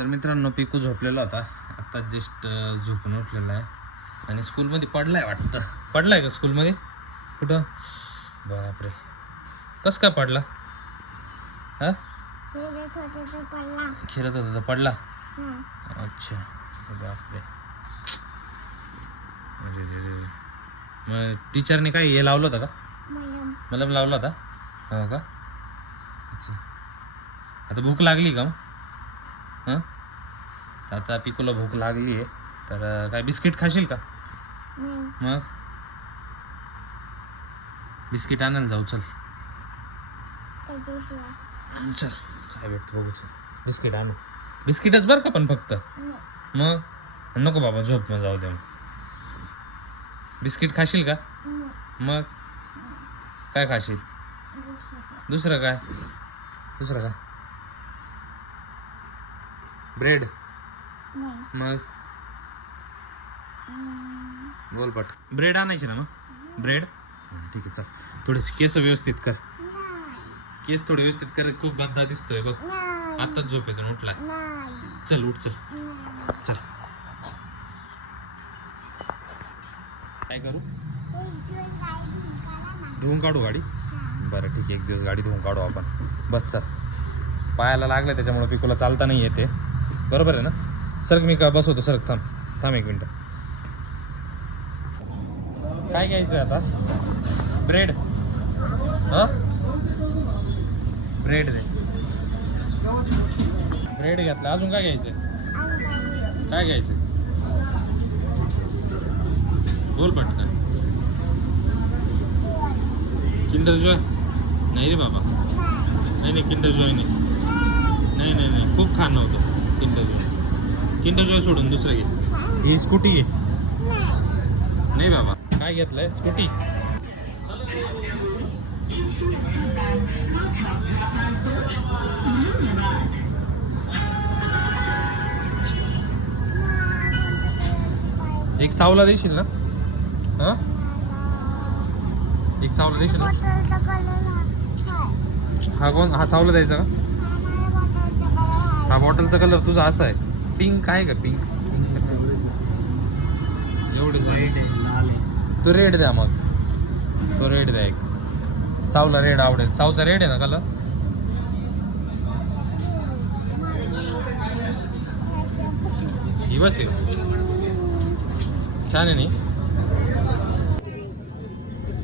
तर मित्रांनो पिकू झोपलेला होता. आत्ता जस्ट झोपून उठलेला आहे. आणि स्कूलमध्ये पडलाय वाटतं. पडलाय का स्कूलमध्ये कुठं? बापरे. कसं काय पडला? हा? खेळत होता तर पडला? अच्छा. बापरे. म्हणजे, मग टीचरने काय हे लावलं होतं का? मला लावला होता? हो का? अच्छा. आता भूक लागली का मग? हां? तर आता पिकूला भूक लागली आहे. तर काय बिस्किट खाशील का? मग? बिस्किट आणायला जाऊ चल. आण चल. काय भेटतं बघू चल. बिस्किट आणू. बिस्किटच बरं का पण फक्त? मग? नको बाबा झोप मग जाऊ दे मग. बिस्किट खाशील का? मग? काय खाशील? दुसरं काय? दुसरं काय? ब्रेड. नाही मग. बोल पट ब्रेड आणायची ना मग? ब्रेड? ठीक आहे चल. थोडेसे केस व्यवस्थित कर. नाही केस थोडे व्यवस्थित कर खूप गंदा दिसतोय बघ. नाही. आताच झोपेतून उठलाय. नाही. चल उठ चल. नाही. चल. काय करू? धुवून काढू गाडी. बरं ठीक आहे. एक दिवस गाडी धुवून काढू आपण. बस चल. पायाला लागलं त्याच्यामुळे पिकूला चालता नाही येते. बरोबर आहे ना? सर मी का बसवतो सर थांब. थांब एक मिनटं. काय घ्यायचं आहे आता? ब्रेड. हां? ब्रेड दे. ब्रेड घेतला. अजून काय घ्यायचं काय घ्यायचं बोल पटकन. किंडर जॉय नाही रे बाबा. नाही नाही किंडर जॉय नाही. नाही नाही नाही. खूप खाणं होतं किंडर जॉय किंडर जॉय सोडून दुसरं घे. ही स्कूटी घे. नाही बाबा. काय घेतलंय? स्कूटी. एक सावला देशील ना? हा? एक सावला देशील ना? हा कोण? हा सावला द्यायचा का? हा बॉटलचा कलर तुझा असा आहे. पिंक आहे का पिंक? एवढे तो रेड द्या मग. तो रेड द्या एक. सावला रेड आवडेल. सावचा रेड आहे ना कलर ही बस आहे. छान आहे नाही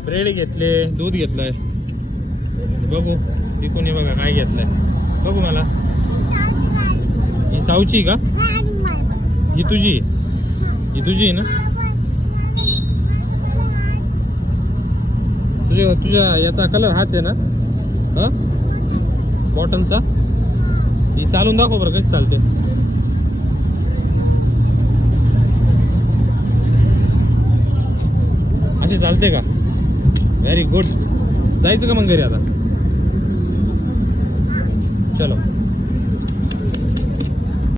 ब्रेड घेतले दूध घेतलंय. बघू विकून बघा काय घेतलंय. बघू मला. ही सावची का? ही तुझी? ही तुझी आहे ना? तुझ्या तुझ्या याचा कलर हाच आहे ना? हा? बॉटलचा ही चालून दाखव बरं कशी चालते. अशी चालते का? व्हेरी गुड जायचं का मग घरी आता? चलो.